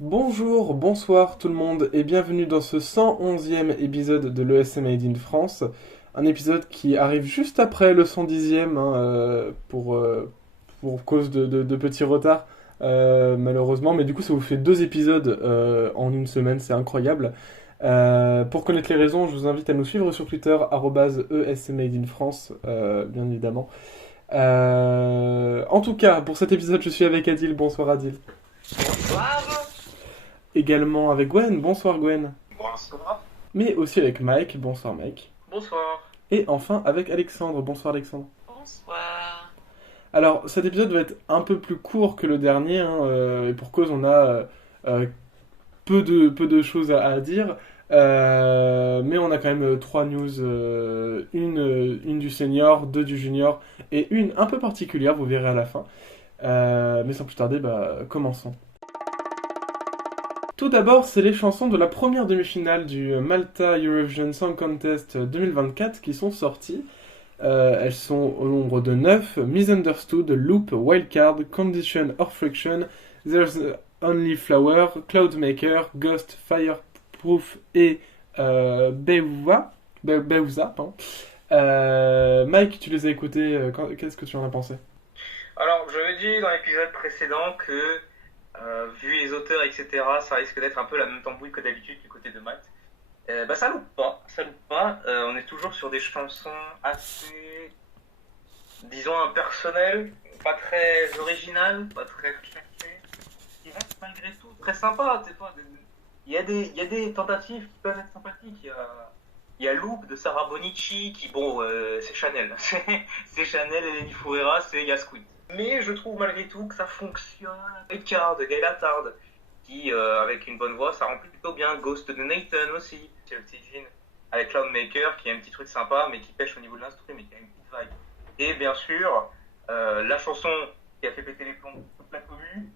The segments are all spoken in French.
Bonjour, bonsoir tout le monde et bienvenue dans ce 111e épisode de l'ESM Made in France. Un épisode qui arrive juste après le 110e pour cause de petits retards malheureusement. Mais du coup ça vous fait deux épisodes en une semaine, c'est incroyable. Pour connaître les raisons, je vous invite à nous suivre sur Twitter, @ESMMadeInFrance, bien évidemment. En tout cas, pour cet épisode, je suis avec Adil. Bonsoir Adil. Bonsoir. Également avec Gwen. Bonsoir Gwen. Bonsoir. Mais aussi avec Mike. Bonsoir Mike. Bonsoir. Et enfin avec Alexandre. Bonsoir Alexandre. Bonsoir. Alors cet épisode va être un peu plus court que le dernier, hein, et pour cause on a peu de choses à dire. Mais on a quand même trois news, une du senior, deux du junior et une un peu particulière, vous verrez à la fin. Mais sans plus tarder, commençons. Tout d'abord, c'est les chansons de la première demi-finale du Malta Eurovision Song Contest 2024 qui sont sorties. Elles sont au nombre de 9: Misunderstood, Loop, Wildcard, Condition or Friction, There's Only Flower, Cloudmaker, Ghost, Fireproof et Beuza. Pardon. Mike, tu les as écoutées, qu'est-ce que tu en as pensé? Alors, j'avais dit dans l'épisode précédent que, vu les auteurs, etc., ça risque d'être un peu la même tambouille que d'habitude du côté de Matt. Ça loupe pas, ça loupe pas. On est toujours sur des chansons assez, disons, impersonnelles, pas très originales, pas très recherchées, qui restent malgré tout très sympas. Il y a des tentatives qui peuvent être sympathiques. Il y a Loop de Sarah Bonici qui, bon, c'est Chanel. C'est Chanel, Eleni Foureira, c'est Yasquid. Mais je trouve malgré tout que ça fonctionne. Edgar de Gail Attard, qui, avec une bonne voix, ça rend plutôt bien. Ghost de Nathan aussi. C'est le petit jean avec Cloudmaker qui a un petit truc sympa, mais qui pêche au niveau de l'instru, mais qui a une petite vibe. Et bien sûr, la chanson qui a fait péter les plombs de toute la commune,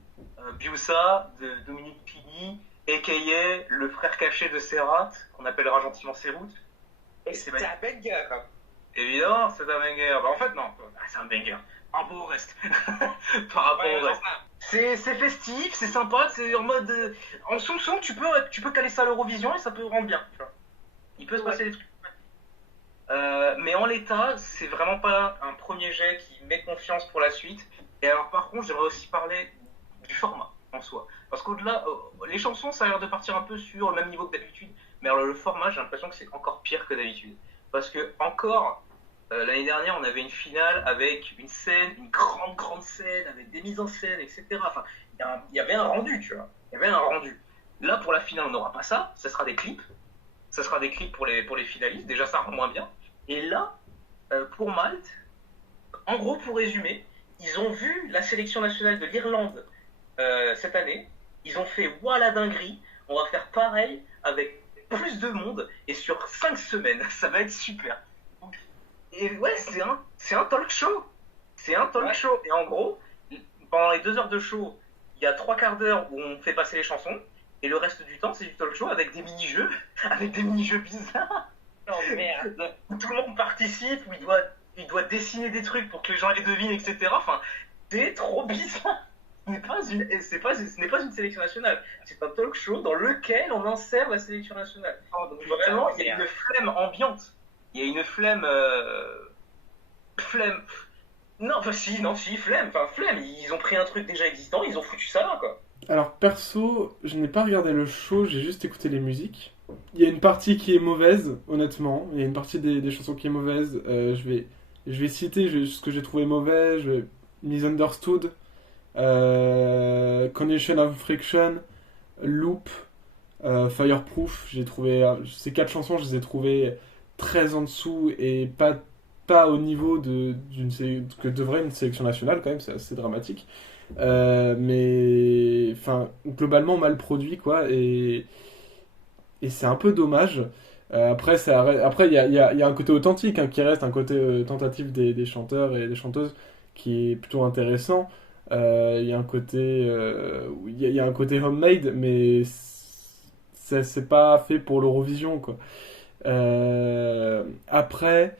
Biusa de Dominique Pigny, a.k.a. le frère caché de Serrat, qu'on appellera gentiment Serrout. Et c'est un banger. Évidemment, c'est un banger. En fait, non, c'est un banger. Un peu au reste. Par rapport au reste. C'est festif, c'est sympa, c'est en mode. En son, tu peux caler ça à l'Eurovision et ça peut rendre bien. Tu vois. Il peut se passer des trucs. Mais en l'état, c'est vraiment pas un premier jet qui met confiance pour la suite. Et alors, par contre, j'aimerais aussi parler du format en soi. Parce qu'au-delà, les chansons, ça a l'air de partir un peu sur le même niveau que d'habitude. Mais alors, le format, j'ai l'impression que c'est encore pire que d'habitude. Parce que, encore, l'année dernière, on avait une finale avec une scène, une grande scène, avec des mises en scène, etc. Enfin, il y avait un rendu, tu vois. Il y avait un rendu. Là, pour la finale, on n'aura pas ça. Ce sera des clips. Ce sera des clips pour les finalistes. Déjà, ça rend moins bien. Et là, pour Malte, en gros, pour résumer, ils ont vu la sélection nationale de l'Irlande cette année. Ils ont fait « Ouah la dinguerie !» On va faire pareil avec plus de monde et sur 5 semaines. Ça va être super. Et ouais, c'est un talk show. C'est un talk show. Et en gros, pendant les 2 heures de show, il y a 3 quarts d'heure où on fait passer les chansons. Et le reste du temps, c'est du talk show avec des mini-jeux. Avec des mini-jeux bizarres. Oh merde. Où tout le monde participe, où il doit dessiner des trucs pour que les gens les devinent, etc. Enfin, c'est trop bizarre. Ce n'est pas une sélection nationale. C'est un talk show dans lequel on insère la sélection nationale. Donc vraiment, il y a une flemme ambiante. Il y a une flemme... flemme... Non, enfin si, flemme. Enfin, flemme. Ils ont pris un truc déjà existant, ils ont foutu ça là, quoi. Alors perso, je n'ai pas regardé le show, j'ai juste écouté les musiques. Il y a une partie qui est mauvaise, honnêtement. Il y a une partie des chansons qui est mauvaise. Je vais citer ce que j'ai trouvé mauvais. Misunderstood, Condition of Friction, Loop, Fireproof. J'ai trouvé ces 4 chansons, je les ai trouvées très en dessous et pas au niveau que devrait une sélection nationale quand même. C'est assez dramatique. Mais enfin globalement mal produit quoi et c'est un peu dommage. Après il y a un côté authentique hein, qui reste un côté tentative des chanteurs et des chanteuses qui est plutôt intéressant. Il y a un côté il y a un côté homemade mais c'est pas fait pour l'Eurovision quoi. Après,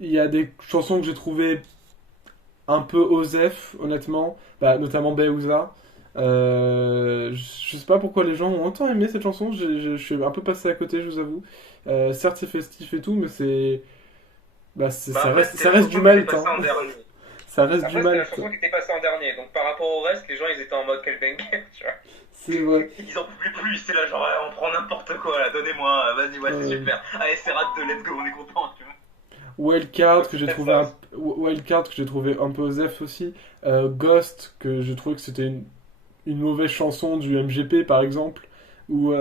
il y a des chansons que j'ai trouvées un peu osef, honnêtement, bah, notamment Beouza. Je sais pas pourquoi les gens ont autant aimé cette chanson, je suis un peu passé à côté, je vous avoue. Certes, c'est festif et tout, mais bah, Bah ça après, reste, c'était ça la reste chanson du qui était malt, hein. passée en dernier. Ça reste du Après, c'était la malt, chanson qui était passée en dernier. Donc par rapport au reste, les gens ils étaient en mode quel banger, tu vois. c'est vrai. Ils en pouvaient plus, c'est là genre ouais, on prend n'importe quoi là, donnez-moi, vas-y, ouais, c'est Euh, super. Allez, c'est rate de let's go, on est content, tu vois. Wildcard Donc que j'ai c'était trouvé ça un, aussi. Wildcard que j'ai trouvé un peu osef aussi. Ghost que je trouvais que c'était une mauvaise chanson du MGP par exemple. Ou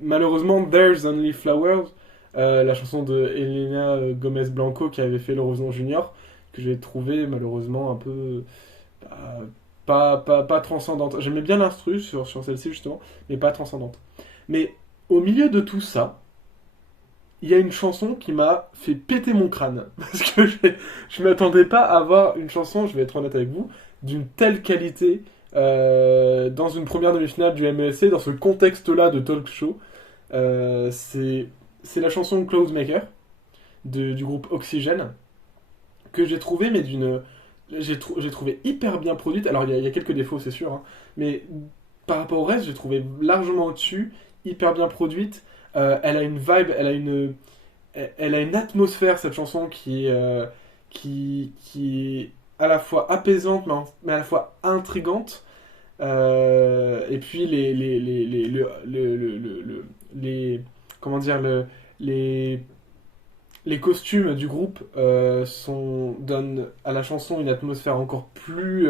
malheureusement There's Only Flowers, la chanson de Elena Gomez Blanco qui avait fait l'Eurovision Junior, que j'ai trouvé malheureusement un peu bah, pas transcendante. J'aimais bien l'instru sur celle-ci justement, mais pas transcendante. Mais au milieu de tout ça, il y a une chanson qui m'a fait péter mon crâne. Parce que je m'attendais pas à avoir une chanson, je vais être honnête avec vous, d'une telle qualité dans une première demi-finale du MESC, dans ce contexte-là de talk show. C'est la chanson Cloudmaker du groupe Oxygène, que j'ai trouvé, mais d'une. J'ai trouvé hyper bien produite. Alors, il y a quelques défauts, c'est sûr, hein, mais par rapport au reste, j'ai trouvé largement au-dessus, hyper bien produite. Elle a une vibe, elle a une atmosphère, cette chanson, qui est à la fois apaisante, mais à la fois intrigante. Et puis, comment dire, les, les costumes du groupe donnent à la chanson une atmosphère encore plus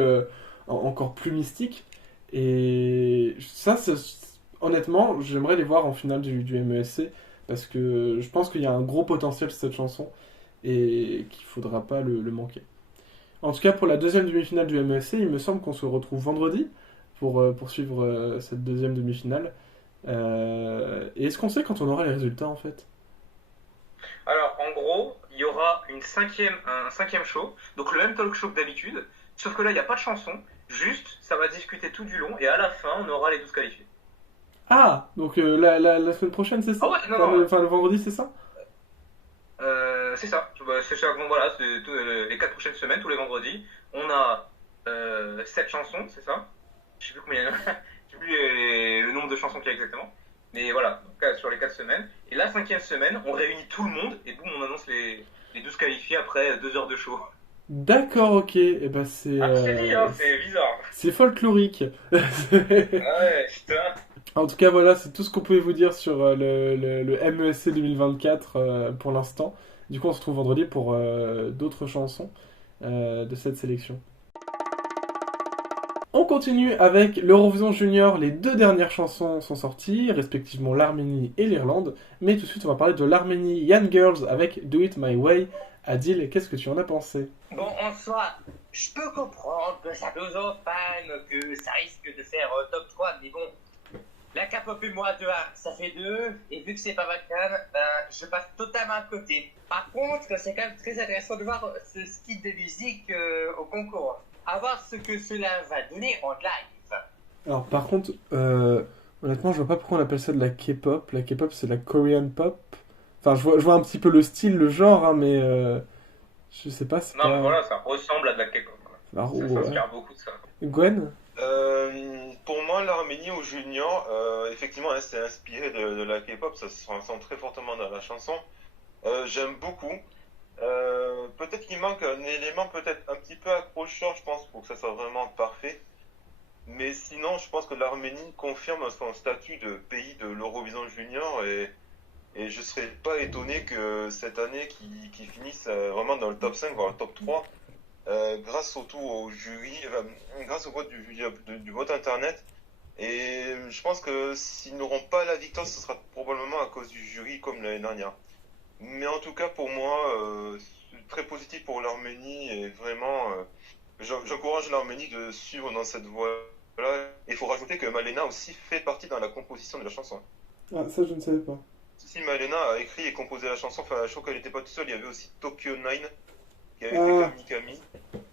mystique. Et ça, honnêtement, j'aimerais les voir en finale du MESC parce que je pense qu'il y a un gros potentiel sur cette chanson et qu'il faudra pas le manquer. En tout cas, pour la deuxième demi-finale du MESC, il me semble qu'on se retrouve vendredi pour poursuivre cette deuxième demi-finale. Et est-ce qu'on sait quand on aura les résultats en fait? Alors en gros, il y aura un cinquième show, donc le même talk show que d'habitude, sauf que là il n'y a pas de chanson, juste ça va discuter tout du long et à la fin on aura les 12 qualifiés. Ah, donc la semaine prochaine, c'est Ah ça? ouais, non, Enfin, non, le vendredi, c'est ça? c'est ça. Bah, c'est chaque, bon, voilà, c'est les 4 prochaines semaines, tous les vendredis. On a 7 chansons, c'est ça. Je sais plus combien, je sais plus le nombre de chansons qu'il y a exactement. Mais voilà, donc, sur les 4 semaines. Et la cinquième semaine, on réunit tout le monde et boum, on annonce les 12 qualifiés après 2 heures de show. D'accord, ok. Et ben Ah, je t'ai dit, hein, c'est bizarre. c'est folklorique. Ah ouais, putain. En tout cas, voilà, c'est tout ce qu'on pouvait vous dire sur le MESC 2024 pour l'instant. Du coup, on se retrouve vendredi pour d'autres chansons de cette sélection. On continue avec l'Eurovision Junior. Les deux dernières chansons sont sorties, respectivement l'Arménie et l'Irlande. Mais tout de suite, on va parler de l'Arménie Young Girls avec Do It My Way. Adil, qu'est-ce que tu en as pensé? Bon, en soi, je peux comprendre que ça plaise aux fans, que ça risque de faire top 3, mais bon, la K-pop et moi, de 1, ça fait 2, et vu que c'est pas ma cam, ben, je passe totalement à côté. Par contre, c'est quand même très intéressant de voir ce style de musique au concours. À voir ce que cela va donner en live. Alors, par contre, honnêtement, je vois pas pourquoi on appelle ça de la K-pop. La K-pop, c'est la Korean pop. Enfin, je vois un petit peu le style, le genre, hein, mais je sais pas, c'est Non, mais pas. voilà, ça ressemble à de la K-pop. Alors, Ça ouais. s'inspire beaucoup de ça. Gwen? Pour moi, l'Arménie au junior, effectivement, hein, c'est inspiré de la K-pop, ça se ressent très fortement dans la chanson. J'aime beaucoup. Peut-être qu'il manque un élément peut-être un petit peu accrocheur, je pense, pour que ça soit vraiment parfait. Mais sinon, je pense que l'Arménie confirme son statut de pays de l'Eurovision Junior et je serais pas étonné que cette année qu'ils finissent vraiment dans le top 5, voire le top 3, grâce surtout au jury, grâce au vote du vote internet. Et je pense que s'ils n'auront pas la victoire, ce sera probablement à cause du jury comme l'année dernière. Mais en tout cas, pour moi, c'est très positif pour l'Arménie et vraiment, j'encourage l'Arménie de suivre dans cette voie-là. Il faut rajouter que Malena aussi fait partie dans la composition de la chanson. Ah, ça, je ne savais pas. Si Malena a écrit et composé la chanson, enfin, je crois qu'elle n'était pas toute seule, il y avait aussi Tokyo 9 qui avait fait Ah, Kami Kami.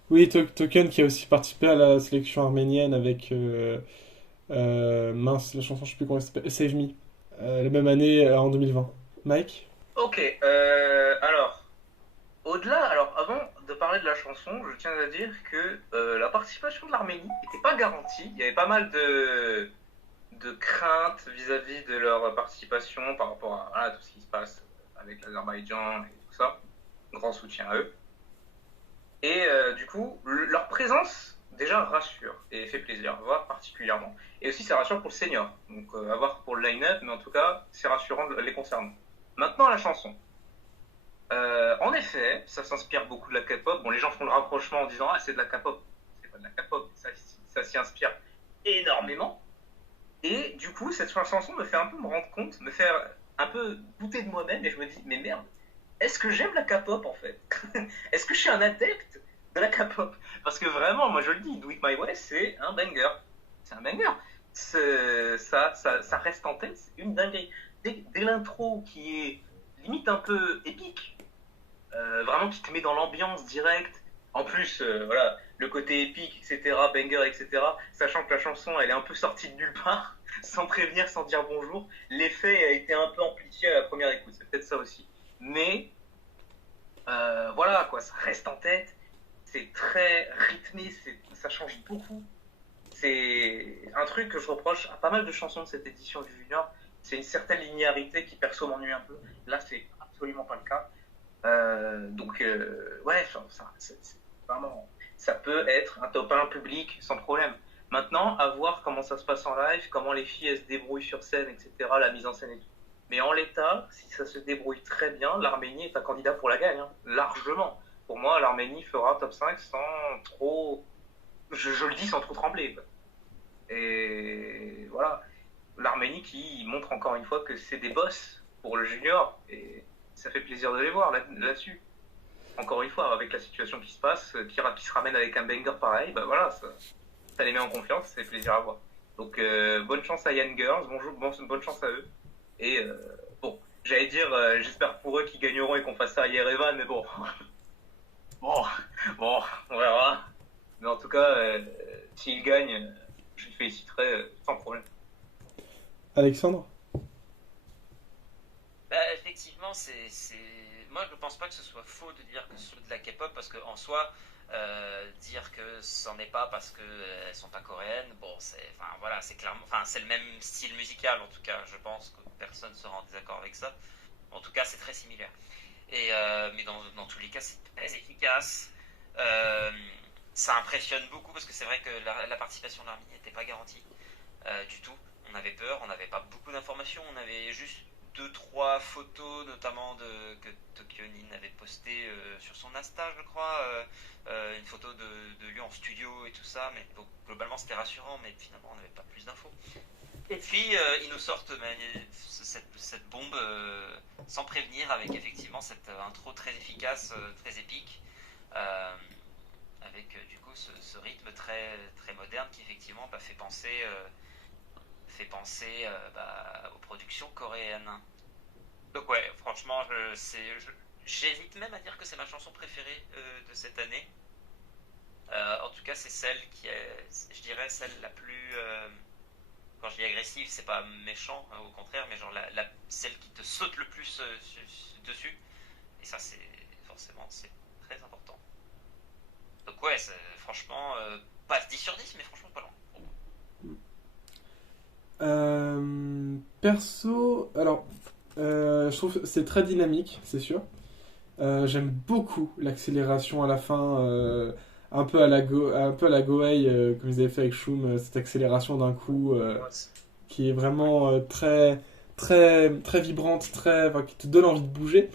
oui, Token qui a aussi participé à la sélection arménienne avec. Mince, la chanson, je sais plus comment elle s'appelle. Save Me. la même année en 2020. Mike? Ok, alors, alors avant de parler de la chanson, je tiens à dire que la participation de l'Arménie n'était pas garantie. Il y avait pas mal de craintes vis-à-vis de leur participation par rapport à voilà, tout ce qui se passe avec l'Azerbaïdjan et tout ça. Grand soutien à eux. Et du coup, leur présence déjà rassure et fait plaisir, voir particulièrement. Et aussi, ça rassure pour le senior. Donc, à voir pour le line-up, mais en tout cas, c'est rassurant les concernant. Maintenant, la chanson. En effet, ça s'inspire beaucoup de la K-pop. Bon, les gens font le rapprochement en disant ah c'est de la K-pop, c'est pas de la K-pop. Ça s'y inspire énormément. Et du coup, cette chanson me fait un peu me rendre compte, me faire un peu douter de moi-même et je me dis mais merde, est-ce que j'aime la K-pop en fait? Est-ce que je suis un adepte de la K-pop? Parce que vraiment, moi je le dis, Do It My Way, c'est un banger. C'est un banger. Ça reste en tête, c'est une dinguerie. Dès l'intro qui est limite un peu épique, vraiment qui te met dans l'ambiance directe. En plus, voilà, le côté épique, etc., banger, etc., sachant que la chanson, elle est un peu sortie de nulle part, sans prévenir, sans dire bonjour, l'effet a été un peu amplifié à la première écoute, c'est peut-être ça aussi. Mais, voilà, quoi, ça reste en tête, c'est très rythmé, ça change beaucoup. C'est un truc que je reproche à pas mal de chansons de cette édition du Junior, c'est une certaine linéarité qui perso m'ennuie un peu. Là, c'est absolument pas le cas. Ouais, c'est vraiment, ça peut être un top 1 public sans problème. Maintenant, à voir comment ça se passe en live, comment les filles elles se débrouillent sur scène, etc., la mise en scène et tout. Mais en l'état, si ça se débrouille très bien, l'Arménie est un candidat pour la gagne, hein, largement. Pour moi, l'Arménie fera top 5 sans trop. Je le dis sans trop trembler, quoi. Et voilà. L'Arménie qui montre encore une fois que c'est des boss pour le junior. Et ça fait plaisir de les voir là-dessus. Encore une fois, avec la situation qui se passe, qui se ramène avec un banger pareil, bah voilà, ça les met en confiance, ça fait plaisir à voir. Donc bonne chance à Young Girls, bonne chance à eux. Et bon, j'allais dire, j'espère pour eux qu'ils gagneront et qu'on fasse ça à Yerevan, mais bon. bon, on verra. Mais en tout cas, s'ils gagnent, je les féliciterai sans problème. Alexandre? Bah, effectivement, moi je pense pas que ce soit faux de dire que ce soit de la K-pop parce qu'en soi, dire que c'en est pas parce qu'elles sont pas coréennes, bon, enfin voilà, c'est clairement, enfin c'est le même style musical en tout cas. Je pense que personne sera en désaccord avec ça. En tout cas, c'est très similaire. Et mais dans tous les cas, c'est très efficace. Euh, Ça impressionne beaucoup parce que c'est vrai que la participation de l'Arménie n'était pas garantie du tout. On avait peur, on n'avait pas beaucoup d'informations, on avait juste deux trois photos notamment que Tokyo Nin avait posté sur son Insta je crois, une photo de lui en studio et tout ça, mais donc, globalement c'était rassurant, mais finalement on n'avait pas plus d'infos. Et puis ils nous sortent cette bombe sans prévenir avec effectivement cette intro très efficace, très épique, avec du coup ce rythme très, très moderne qui effectivement fait penser aux productions coréennes. Donc ouais, franchement, j'hésite même à dire que c'est ma chanson préférée de cette année. En tout cas, c'est celle qui est, je dirais, celle la plus... quand je dis agressive, c'est pas méchant, hein, au contraire, mais genre celle qui te saute le plus dessus. Et ça, c'est très important. Donc ouais, franchement, pas 10 sur 10, mais franchement pas loin. Perso, alors, je trouve que c'est très dynamique, c'est sûr. J'aime beaucoup l'accélération à la fin, un peu à la Goei, comme ils avaient fait avec Shum, cette accélération d'un coup, qui est vraiment très, très, très vibrante, enfin, qui te donne envie de bouger.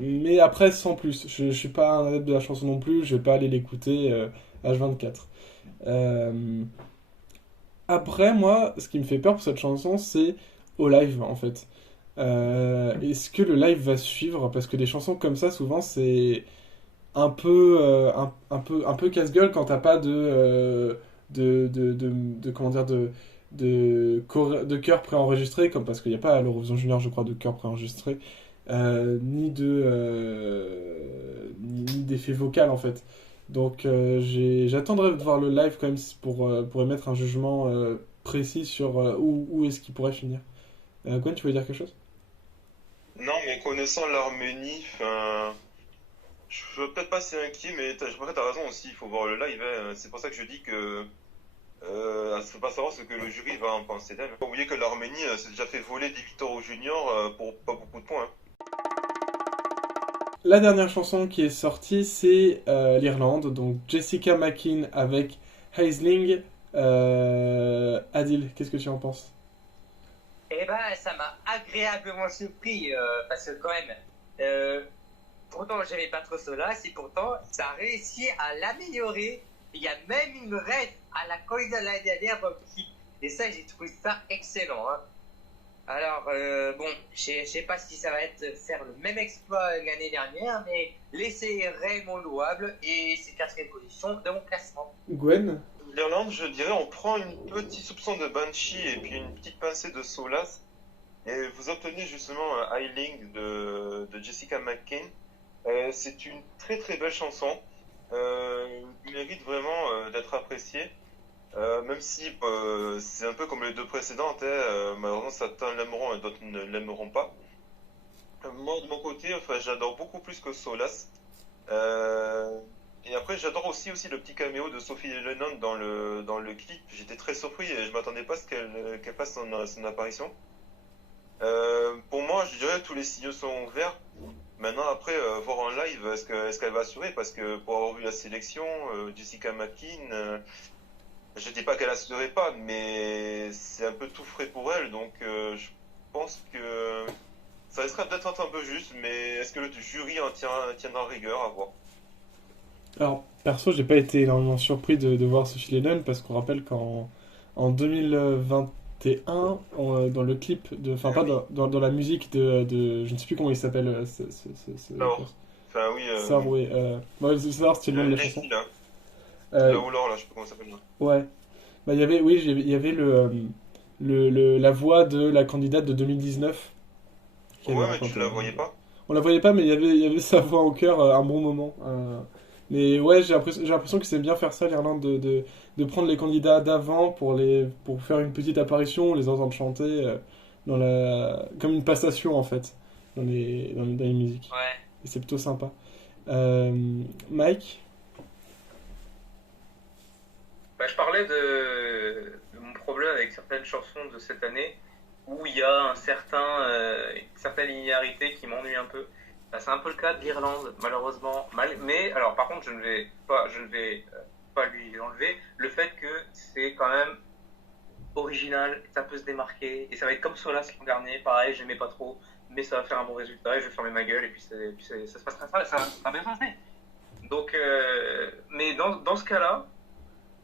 Mais après, sans plus. Je suis pas un adepte de la chanson non plus, je vais pas aller l'écouter H24. Euh, Après, moi, ce qui me fait peur pour cette chanson, c'est au live, en fait. Est-ce que le live va suivre? Parce que des chansons comme ça, souvent, c'est un peu casse-gueule quand t'as pas comment dire, de chœur préenregistré, comme parce qu'il n'y a pas à l'Eurovision Junior, je crois, de chœur préenregistré, ni d'effet vocal, en fait. Donc j'attendrai de voir le live quand même pour émettre un jugement précis sur où est-ce qu'il pourrait finir. Gwen, tu veux dire quelque chose? Non, mais connaissant l'Arménie, enfin, je suis peut-être pas si inquiet, mais je crois que t'as raison aussi, il faut voir le live, hein. C'est pour ça que je dis que elle ne faut pas savoir ce que le jury va en penser d'elle. Faut pas oublier que l'Arménie s'est déjà fait voler des victoires aux juniors pour pas beaucoup de points, hein. La dernière chanson qui est sortie, c'est l'Irlande, donc Jessica McKean avec Haisling. Adil, qu'est-ce que tu en penses? Eh ben, ça m'a agréablement surpris, parce que quand même, pourtant j'aimais pas trop Solas, et pourtant ça a réussi à l'améliorer. Il y a même une ref à la candidat de l'année dernière dans le clip. Et ça, j'ai trouvé ça excellent, hein. Alors, bon, je sais pas si ça va être faire le même exploit que l'année dernière, mais l'essai est réellement louable et c'est 4e position de mon classement. Gwen? L'Irlande, je dirais, on prend une petite soupçon de Banshee et puis une petite pincée de Solas, et vous obtenez justement Eiling de Jessica McKean. C'est une très très belle chanson, qui mérite vraiment d'être appréciée. Même si c'est un peu comme les deux précédentes, hein, malheureusement certains l'aimeront et d'autres ne l'aimeront pas. Moi de mon côté, enfin, j'adore beaucoup plus que Solas. Et après j'adore aussi le petit caméo de Sophie Lennon dans le clip. J'étais très surpris et je m'attendais pas à ce qu'elle fasse son apparition. Pour moi, je dirais que tous les signaux sont verts. Maintenant, après, voir en live, est-ce qu'elle va assurer? Parce que pour avoir vu la sélection, Jessica McKean, je dis pas qu'elle assurerait pas, mais c'est un peu tout frais pour elle, donc je pense que ça risquera peut-être un peu juste, mais est-ce que le jury tiendra rigueur à voir? Alors, perso, j'ai pas été énormément surpris de voir Sophie Lennon parce qu'on rappelle qu'en 2021, dans le clip de, enfin pas Oui. dans la musique de, je ne sais plus comment il s'appelle, Alors, enfin oui, ça, ouais, ouais, Star, c'était le nom de la chanson. Leslie, là, Euh, là ou Laure, là, je sais pas comment ça s'appelle. Là. ouais, bah il y avait, oui, il y avait la voix de la candidate de 2019 qui avait Ouais, mais raconté. tu la voyais pas? On la voyait pas, mais il y avait sa voix au cœur un bon moment. Mais ouais, j'ai l'impression que c'est bien faire ça, l'Irlande, de prendre les candidats d'avant pour faire une petite apparition, les entendre chanter comme une passation en fait, dans les musiques. Ouais. Et c'est plutôt sympa. Mike? Bah, je parlais de mon problème avec certaines chansons de cette année où il y a une certaine linéarité qui m'ennuie un peu. Bah, c'est un peu le cas de l'Irlande, malheureusement. Mais alors, par contre, je ne vais pas lui enlever le fait que c'est quand même original, ça peut se démarquer et ça va être comme Solas l'an dernier. Pareil, j'aimais pas trop, mais ça va faire un bon résultat et je vais fermer ma gueule et puis, ça se passera ça va bien se passer. Donc, mais dans ce cas-là,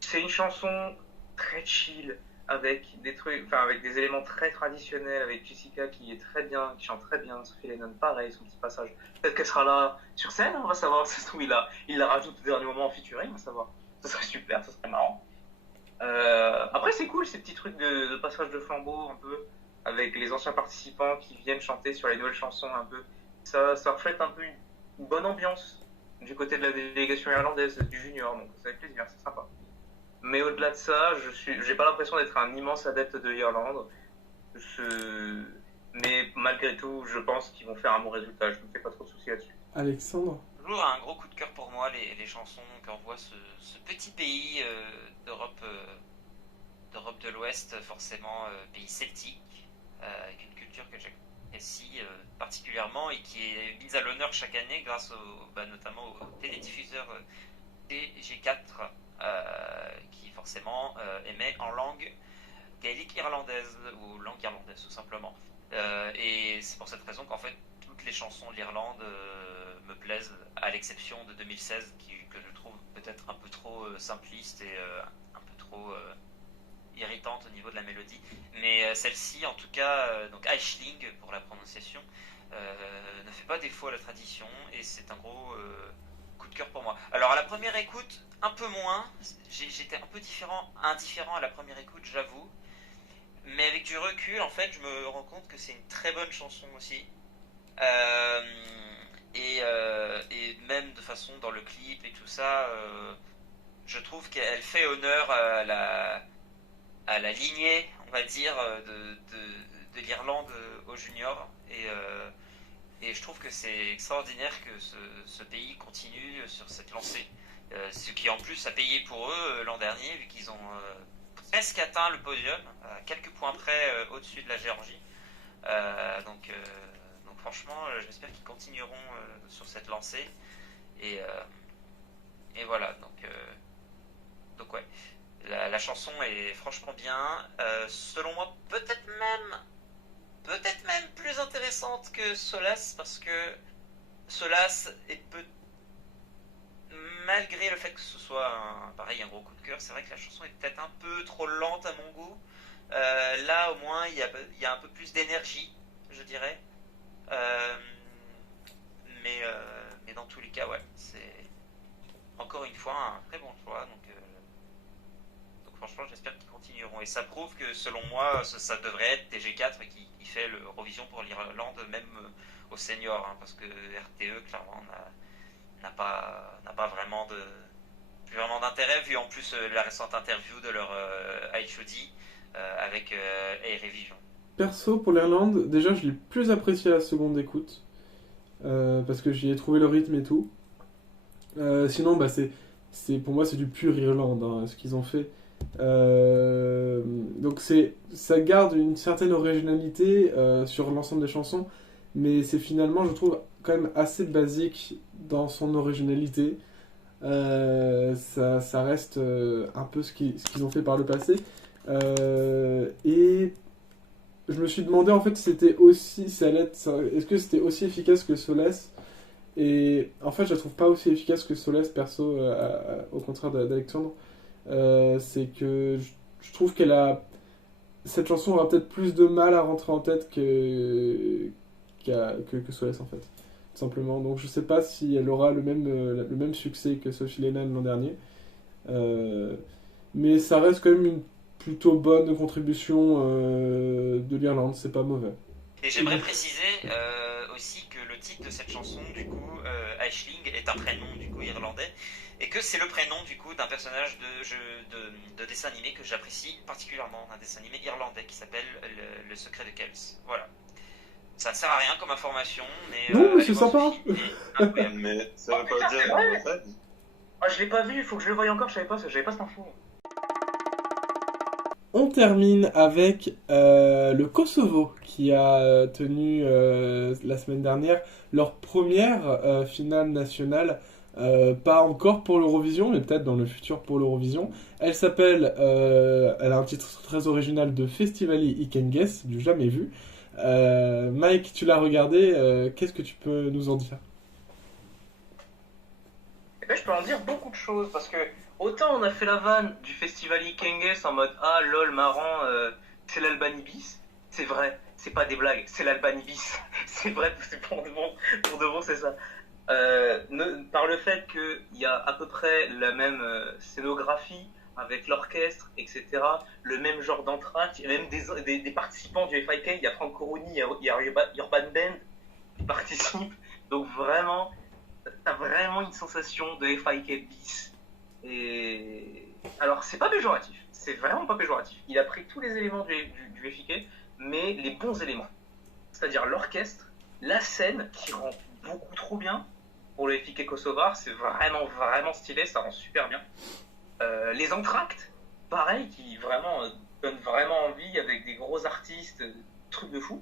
c'est une chanson très chill avec des trucs, enfin avec des éléments très traditionnels, avec Jessica qui est très bien, qui chante très bien, Sophie Lennon pareil, son petit passage. Peut-être qu'elle sera là sur scène, on va savoir. Ça se trouve il la rajoute au dernier moment en featuring, on va savoir. Ça serait super, ça serait marrant. Après c'est cool ces petits trucs de passage de flambeau un peu avec les anciens participants qui viennent chanter sur les nouvelles chansons un peu. Ça reflète un peu une bonne ambiance du côté de la délégation irlandaise du junior, donc ça fait plaisir, c'est sympa. Mais au-delà de ça, j'ai pas l'impression d'être un immense adepte de l'Irlande. Mais malgré tout, je pense qu'ils vont faire un bon résultat. Je me fais pas trop de soucis là-dessus. Alexandre? Toujours un gros coup de cœur pour moi, les chansons qu'envoie ce petit pays d'Europe d'Europe de l'Ouest, forcément pays celtique, avec une culture que j'apprécie particulièrement et qui est mise à l'honneur chaque année grâce notamment au télédiffuseur TG4 qui forcément émet en langue gaélique irlandaise ou langue irlandaise tout simplement. Et c'est pour cette raison qu'en fait toutes les chansons de l'Irlande me plaisent, à l'exception de 2016 que je trouve peut-être un peu trop simpliste et un peu trop irritante au niveau de la mélodie. Mais celle-ci, en tout cas, donc Aisling pour la prononciation, ne fait pas défaut à la tradition et c'est un gros coup de cœur pour moi. Alors à la première écoute, un peu moins. J'étais un peu indifférent à la première écoute, j'avoue. Mais avec du recul, en fait, je me rends compte que c'est une très bonne chanson aussi. Et même de façon dans le clip et tout ça, je trouve qu'elle fait honneur à la lignée, on va dire, de l'Irlande au junior. Et je trouve que c'est extraordinaire que ce pays continue sur cette lancée. Ce qui en plus a payé pour eux l'an dernier, vu qu'ils ont presque atteint le podium, à quelques points près au-dessus de la Géorgie. Donc franchement, j'espère qu'ils continueront sur cette lancée. Et, voilà, donc ouais. La chanson est franchement bien. Selon moi, peut-être même plus intéressante que Solace, parce que Solace est malgré le fait que ce soit un gros coup de cœur, c'est vrai que la chanson est peut-être un peu trop lente à mon goût. Là au moins il y a un peu plus d'énergie, je dirais. Mais dans tous les cas, ouais, c'est encore une fois un très bon choix. Donc franchement, j'espère qu'ils continueront. Et ça prouve que selon moi, ça devrait être TG4 qui fait l'Eurovision pour l'Irlande, même au senior, hein, parce que RTE clairement n'a pas vraiment plus vraiment d'intérêt, vu en plus la récente interview de leur HOD avec A-Revision. Perso, pour l'Irlande, déjà je l'ai plus apprécié à la seconde écoute, parce que j'y ai trouvé le rythme et tout. Sinon, bah, pour moi, c'est du pur Irlande, hein, ce qu'ils ont fait. Donc ça garde une certaine originalité sur l'ensemble des chansons, mais c'est finalement, je trouve, quand même assez basique dans son originalité. Ça reste un peu ce qu'ils ont fait par le passé. Et je me suis demandé en fait si c'était aussi, est-ce que c'était aussi efficace que Solace. Et en fait, je la trouve pas aussi efficace que Solace, perso, au contraire d'Alexandre. C'est que je trouve cette chanson aura peut-être plus de mal à rentrer en tête que Solace, en fait. Tout simplement. Donc je sais pas si elle aura le même succès que Sophie Lennon l'an dernier. Mais ça reste quand même une plutôt bonne contribution de l'Irlande, c'est pas mauvais. Et j'aimerais préciser aussi que le titre de cette chanson, du coup, Aisling, est un prénom du coup irlandais, et que c'est le prénom du coup d'un personnage de dessin animé que j'apprécie particulièrement, un dessin animé irlandais qui s'appelle Le Secret de Kells. Voilà. Ça ne sert à rien comme information, mais non, mais c'est sympa. Mais ça veut pas dire en fait. Ah, je l'ai pas vu, il faut que je le voie encore, j'avais pas cette info. On termine avec le Kosovo qui a tenu la semaine dernière leur première finale nationale, pas encore pour l'Eurovision, mais peut-être dans le futur pour l'Eurovision. Elle a un titre très original de Festivali Ikenges, du jamais vu. Mike, tu l'as regardé, qu'est-ce que tu peux nous en dire? Eh ben, je peux en dire beaucoup de choses, parce que autant on a fait la vanne du festival Ikenges en mode ah lol marrant, c'est l'Albanie bis. C'est vrai, c'est pas des blagues, c'est l'Albanie bis. C'est vrai, c'est pour de bon c'est ça. Par le fait qu'il y a à peu près la même scénographie avec l'orchestre, etc., le même genre d'entracte, il y a même des participants du FIK, il y a Franck Coroni, il y a Urban Band qui participent, donc vraiment, t'as vraiment une sensation de FIK bis. Et alors, c'est pas péjoratif, c'est vraiment pas péjoratif. Il a pris tous les éléments du FIK, mais les bons éléments. C'est-à-dire l'orchestre, la scène qui rend beaucoup trop bien. Pour le FIK kosovar, c'est vraiment, vraiment stylé, ça rend super bien. Les entractes, pareil, qui vraiment donnent vraiment envie avec des gros artistes, trucs de fou.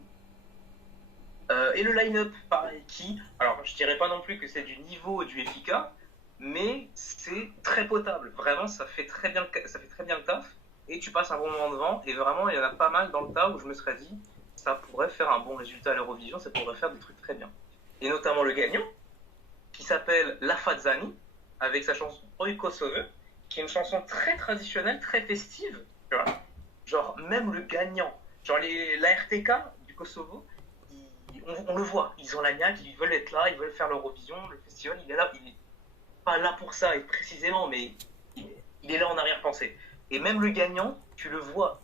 Et le line-up, pareil, alors je dirais pas non plus que c'est du niveau du FIK, mais c'est très potable. Vraiment, ça fait très bien le taf, et tu passes un bon moment devant, et vraiment, il y en a pas mal dans le tas où je me serais dit, ça pourrait faire un bon résultat à l'Eurovision, ça pourrait faire des trucs très bien. Et notamment le gagnant, qui s'appelle La Fazani, avec sa chanson Oi Kosovo, qui est une chanson très traditionnelle, très festive. Tu vois, genre, même le gagnant, genre la RTK du Kosovo, on le voit, ils ont la niaque, ils veulent être là, ils veulent faire l'Eurovision, le festival, il est là, il est pas là pour ça, et précisément, mais il est là en arrière-pensée. Et même le gagnant, tu le vois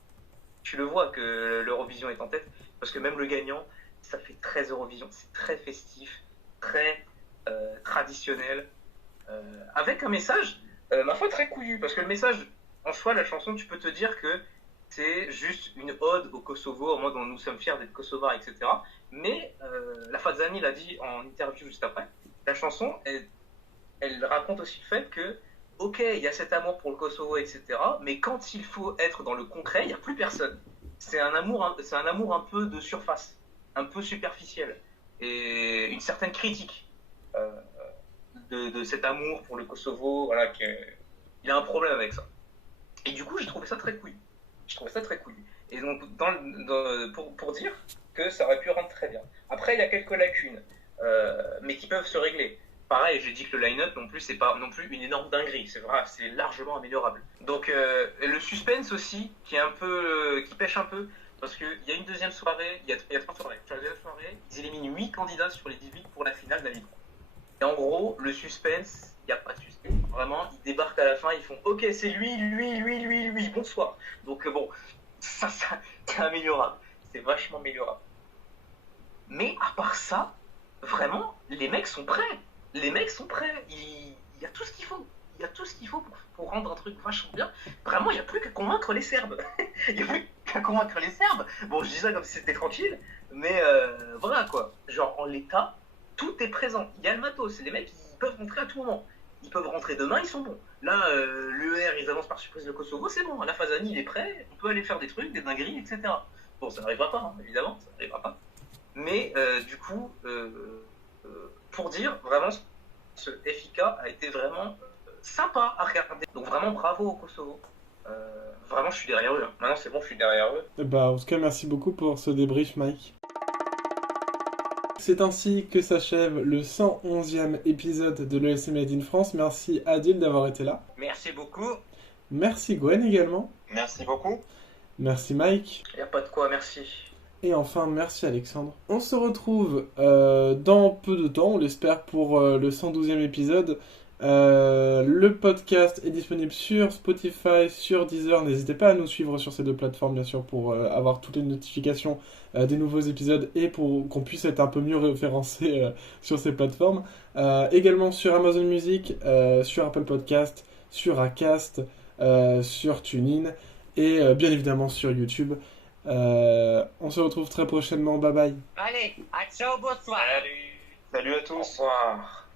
que l'Eurovision est en tête, parce que même le gagnant, ça fait très Eurovision, c'est très festif, très traditionnel, avec un message, ma foi, très couillu, parce que le message, en soi, la chanson, tu peux te dire que c'est juste une ode au Kosovo, en mode nous sommes fiers d'être kosovars, etc. Mais la Fadzani l'a dit en interview juste après, la chanson, elle raconte aussi le fait que, ok, il y a cet amour pour le Kosovo, etc. Mais quand il faut être dans le concret, il n'y a plus personne. C'est un amour un peu de surface, un peu superficiel, et une certaine critique de cet amour pour le Kosovo. Voilà, il y a un problème avec ça. Et du coup, j'ai trouvé ça très couillu. Et donc, pour dire que ça aurait pu rendre très bien. Après, il y a quelques lacunes, mais qui peuvent se régler. Pareil, j'ai dit que le line-up non plus, c'est pas non plus une énorme dinguerie. C'est vrai, c'est largement améliorable. Donc, le suspense aussi, qui pêche un peu, parce qu'il y a une deuxième soirée, il y a 3 soirées. Sur la deuxième soirée, ils éliminent 8 candidats sur les 18 pour la finale d'Ali. Et en gros, le suspense, il n'y a pas de suspense. Vraiment, ils débarquent à la fin, ils font « Ok, c'est lui, bonsoir ». Donc bon, ça c'est améliorable. C'est vachement améliorable. Mais à part ça, vraiment, les mecs sont prêts. Il y a tout ce qu'il faut. Il y a tout ce qu'il faut pour rendre un truc vachement bien. Vraiment, il n'y a plus qu'à convaincre les Serbes. Bon, je dis ça comme si c'était tranquille, mais voilà quoi. Genre, en l'état, tout est présent. Il y a le matos. Les mecs, ils peuvent rentrer à tout moment. Ils peuvent rentrer demain, ils sont bons. Là, l'UER, ils avancent par surprise le Kosovo, c'est bon. La Fadzani, il est prêt. On peut aller faire des trucs, des dingueries, etc. Bon, ça n'arrivera pas, hein, évidemment. Ça n'arrivera pas. Mais du coup, pour dire, vraiment, ce FIK a été vraiment sympa à regarder. Donc vraiment, bravo au Kosovo. Vraiment, je suis derrière eux. Hein. Maintenant, c'est bon, je suis derrière eux. En tout cas, merci beaucoup pour ce débrief, Mike. C'est ainsi que s'achève le 111e épisode de l'ESC Made in France. Merci Adil d'avoir été là. Merci beaucoup. Merci Gwen également. Merci beaucoup. Merci Mike. Y a pas de quoi, merci. Et enfin, merci Alexandre. On se retrouve dans peu de temps, on l'espère, pour le 112e épisode. Le podcast est disponible sur Spotify, sur Deezer. N'hésitez pas à nous suivre sur ces 2 plateformes, bien sûr, pour avoir toutes les notifications des nouveaux épisodes et pour qu'on puisse être un peu mieux référencé sur ces plateformes. Également sur Amazon Music, sur Apple Podcast, sur Acast, sur TuneIn et bien évidemment sur YouTube. On se retrouve très prochainement. Bye bye. Allez, à ciao, bonsoir. Salut à tous. Bonsoir.